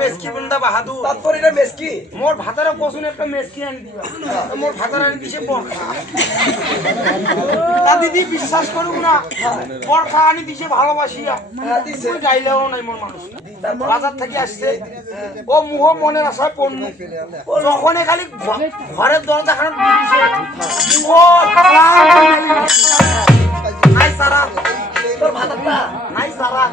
মেসকি বন্দা বাহাদুর তারপর এটা মেসকি মোর ভাতারে কসুন একটা মেসকি আনি দিবা। মোর ভাতার আনি দিছে বরখা তা দিদি বিশ্বাস করুক না। বরখা আনি দিছে ভালোবাসিয়া। দিছে। যাইলেও নাই মোর মানুষ বাজার থেকে আসছে। ও মুহ মনের আশায় পণ্য যখন খালি ঘরের দরজা খান দিছে। নাই সারা তোর ভাতারটা নাই সারা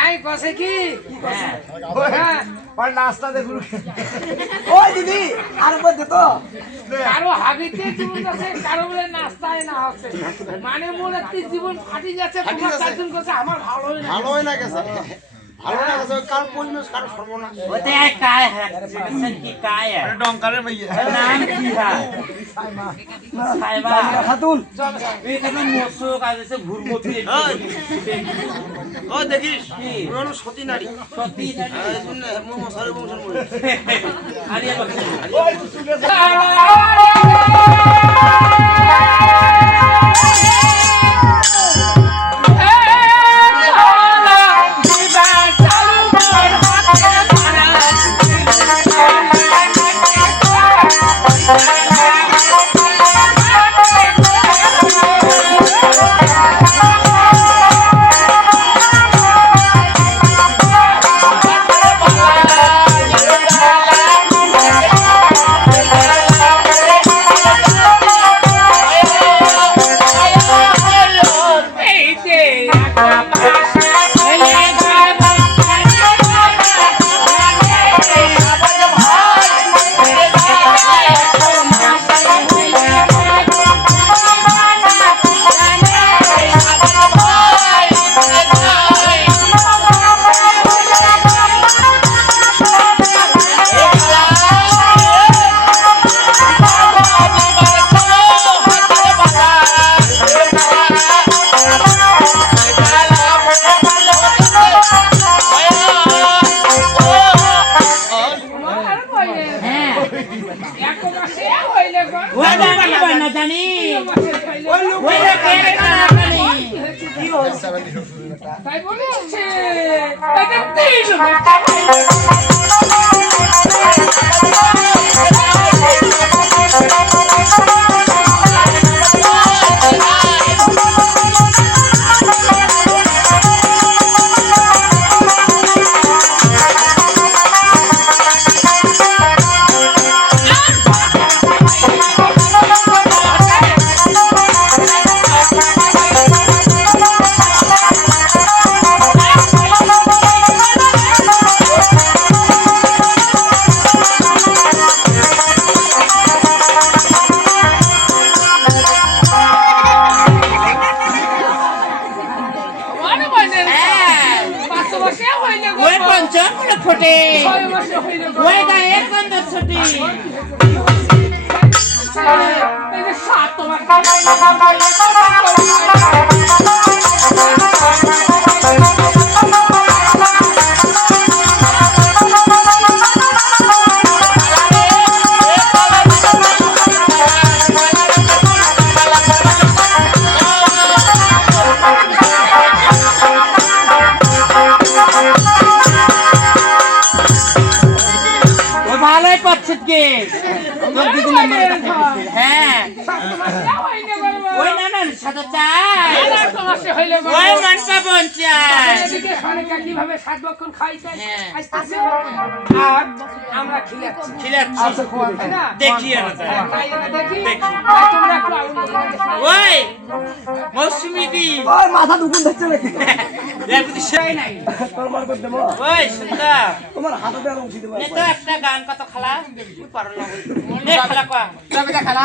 এই কসে কি? হ্যাঁ। আর নাস্তা দেখুন ওই দিদি আর উপর দে কারও হাবিতে জীবন আছে কারও বলে নাস্তায় না মানে মোর একটি জীবন ফাটি যাচ্ছে তোমার আমার ভালোই না ভালো হয় না। ভালো না গেছে কার পরিবেশ কার সর্বনাশ ওতে काय है सिलेक्शन की काय है ডঙ্কারে মাইয়া नाम की है साहिबा খাতুন এই দেখো মোসো কাজ আছে ভুরমতি ও দেখিস কি? পুরনো সতী নারী সত্যি এই জন্য মো মশারে বংশের মরে আরিয়া বাকি Ei, é que tem, Júlio. হইলে গো। ওই গন্ধ ছোটে সাত তোমার পাচ্ছিস কে? হ্যাঁ। ওই না না সাদা চাই এই হইলে ওই মানসা বঞ্চাই এদিকে কীভাবে সাত বক্ষণ খাইছে হ্যাঁ। আর আমরা খিলাচ্ছি। খিলাচ্ছি। দেখি না তাই। তাই না দেখি। দেখি। তোমরা একটু ওই মৌসুমি দি। ওই মাথা নাকি নে তো একটা গান কত খালা। নে খালা।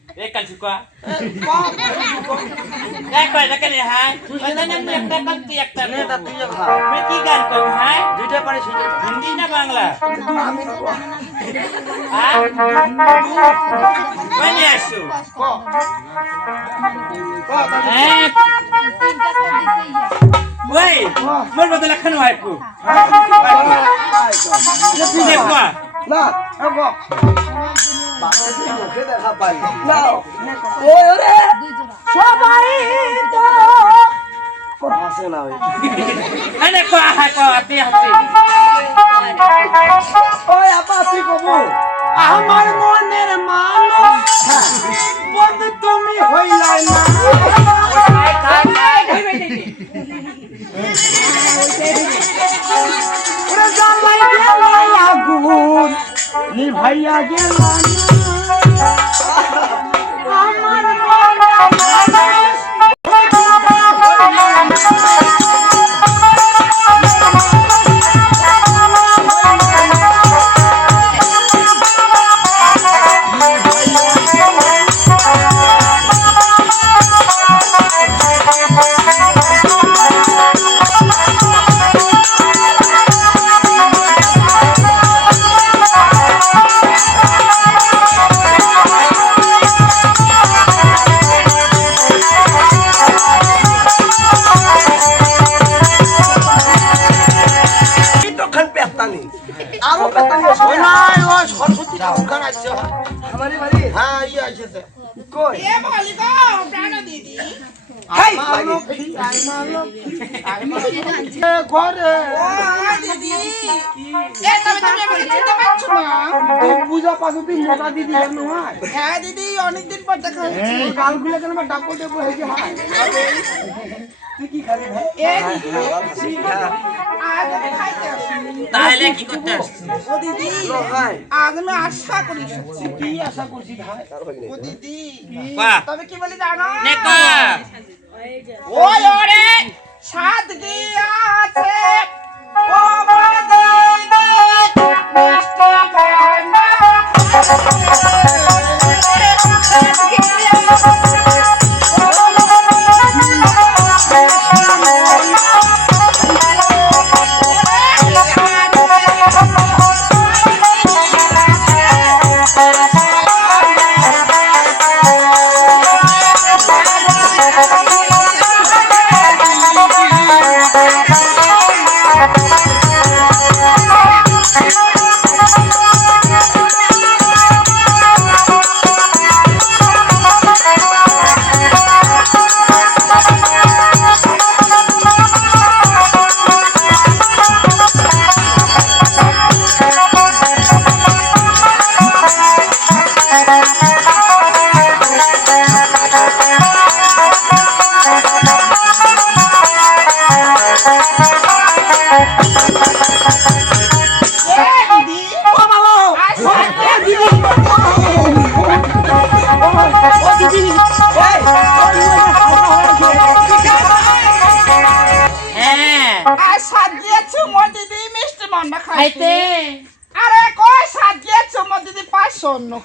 এক কয়া না, তুই একটা গান কর আরে কয়া তুই কর তুই কর এ কালচু কয়া কর এক কয় না কেন হ্যাঁ ওই না না একটা গান তুই একটা নে এটা তুই খা তুই কি গান কই হ্যাঁ যেটা পারে সেটা খা। হিন্দি না বাংলা আমি হ্যাঁ ওই নিয়ে আসো হ্যাঁ হয় মুখে দেখা হয় আমার মনের মানুষ তুমি হইলাই না ওরে নিভাইয়া গেল আমার তুই পূজা পাশে তুই দিদি হেন হয়। পর দেখা কেন তাহলে কি করতে আসছিস? ও দিদি আজ আমি আশা করি সত্যি। কি আশা করছি ভাই ও দিদি তবে কি বলি জানো? নেকা ওই ওরে সাত গিয়াছে ও বড়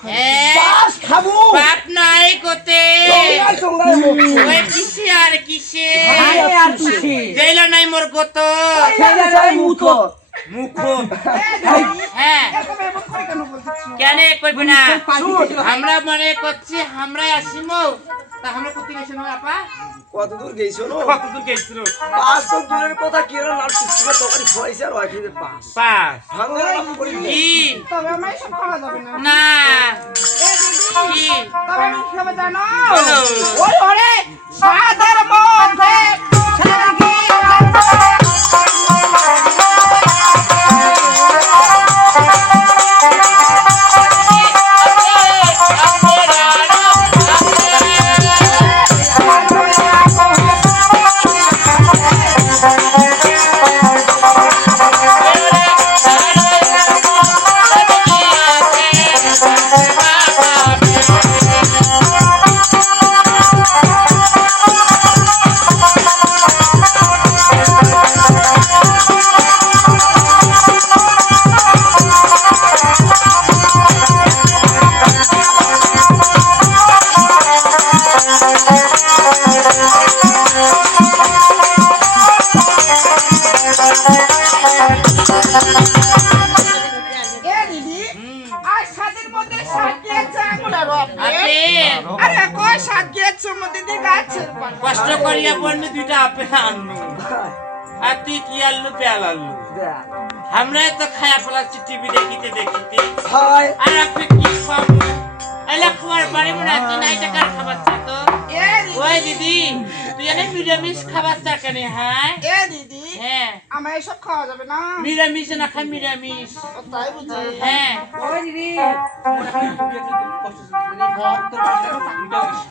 হ্যাঁ খাব। বাপ নাই কোতে ওই কিসে আর কিসে? আর কিসে? জেলা নাই মোর মুখ মুখ। হ্যাঁ কেন কইব না? আমরা মনে করছি আমরাই আসিম। তা আমরা কোথায় গেছিল আপা? কত দূর গেছো নো কত দূর গেছিল? পাস তো দূরের কথা কি হলো? লাল চিপচিপে তরকারি খোয়াইছে আর ওই খেতে পাস পাস ভাঙা লাভ করি কি তবে আমার সব খাওয়া যাবে না। না। এ দিদি কি তবে আমি জানো? ওই ওরে সাদের মধ্যে সাদা আরে কয় সাত দিয়েছে দিদি গাছের কষ্ট করিয়া পড়লে দুইটা আপেল আনলু। আর তুই কি আনলু? পেয়াল আনলু। আমরা তো খায়া ফেলাচ্ছি টিভি দেখিতে দেখিতে। আর আপনি কি খাব এলা খাবার পারিব না তুই নাই টাকার খাবার চা তো এ দিদি। ওই দিদি তুই এনে নিরামিষ খাবার চা কেন হ্যাঁ এ দিদি হ্যাঁ আমার এসব খাওয়া যাবে না? নিরামিষ না খাই নিরামিষ ও তাই বুঝি হ্যাঁ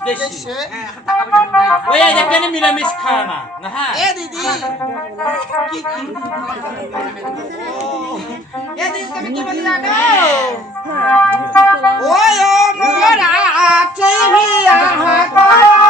দেশে। ওই দেখেন নিরামিষ খাওয়া না না হ্যাঁ এ দিদি। কি কি? এ দিদি তুমি কি বলি জানো ওই ও মোরা চিহিয়া হাকলা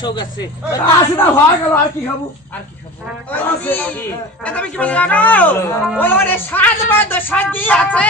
শোক আছে। আছে না হয়ে গেল আর কি খাব? তুমি কি বলে জানো? ওই ওরে সাত বাদ দিয়ে আছে।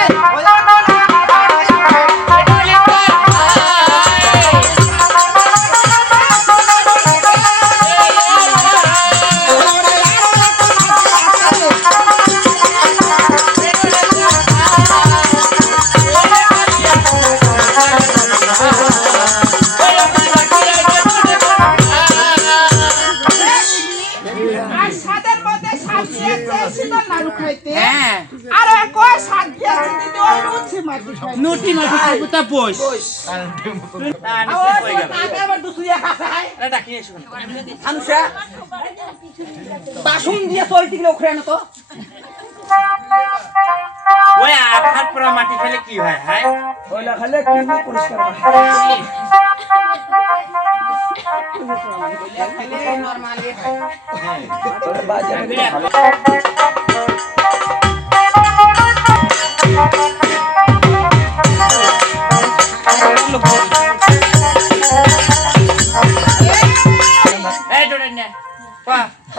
এসো আনুষা বাসন দিয়ে চলতে গেলে ওখানে তো। ওই পুরা মাটি খেলে কি হয় হ্যাঁ? ওইলা খালে পরিষ্কার হয়। বাজারে